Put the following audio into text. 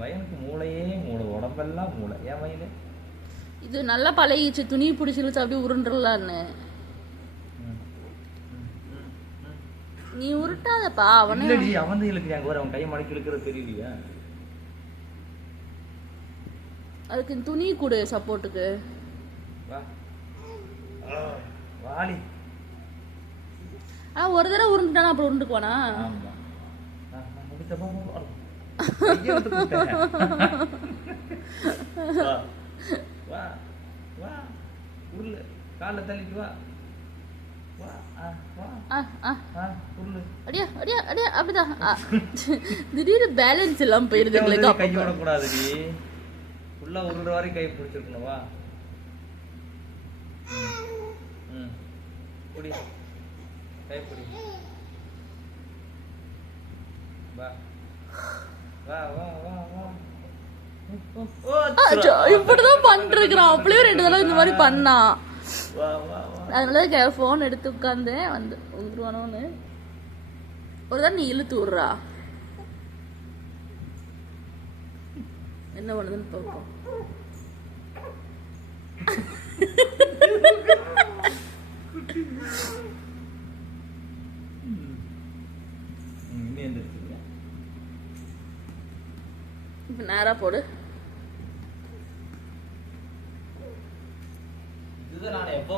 பையனுக்கு மூளையே மூளை, உடம்பெல்லாம் மூளை. ஏன் பையனு இது நல்லா பழகிச்சு, துணி பிடிச்சிருச்சு அப்படியே உருண்டுலான்னு. நீ உருட்டாதப்பா. அவனே அவன் தான் இழுக்கிறாங்க, அவன் கையை மடக்கி இழுக்கிறது தெரியலையா? அதுக்கு துணி கொடு சப்போர்ட்டுக்கு. வாலி ஒரு தடவை உருண்டுட்டானா அப்புறம் உருண்டுக்குவானா? கால தள்ளிட்டு வா. அடியா அடியா அடியா அப்படிதான். திடீர்னு பேலன்ஸ் எல்லாம் போயிருது. கையோட கூடாது, ஃபுல்லா உருடுற வரைக்கும் கை பிடிச்சிருக்கணும். வா புடி, கை புடி. வா வா வா வா வா. இப்படிதான் பண்றான். அப்படியே 2 தடவை இந்த மாதிரி பண்ணா. அதனால போன் எடுத்து உட்கார்ந்தேன், வந்து உருவானோன்னு. ஒரு தடவை நீ இழுத்து விடுறா, என்ன பண்ணுதுன்னு பார்ப்போம். இப்ப நேரா போடு.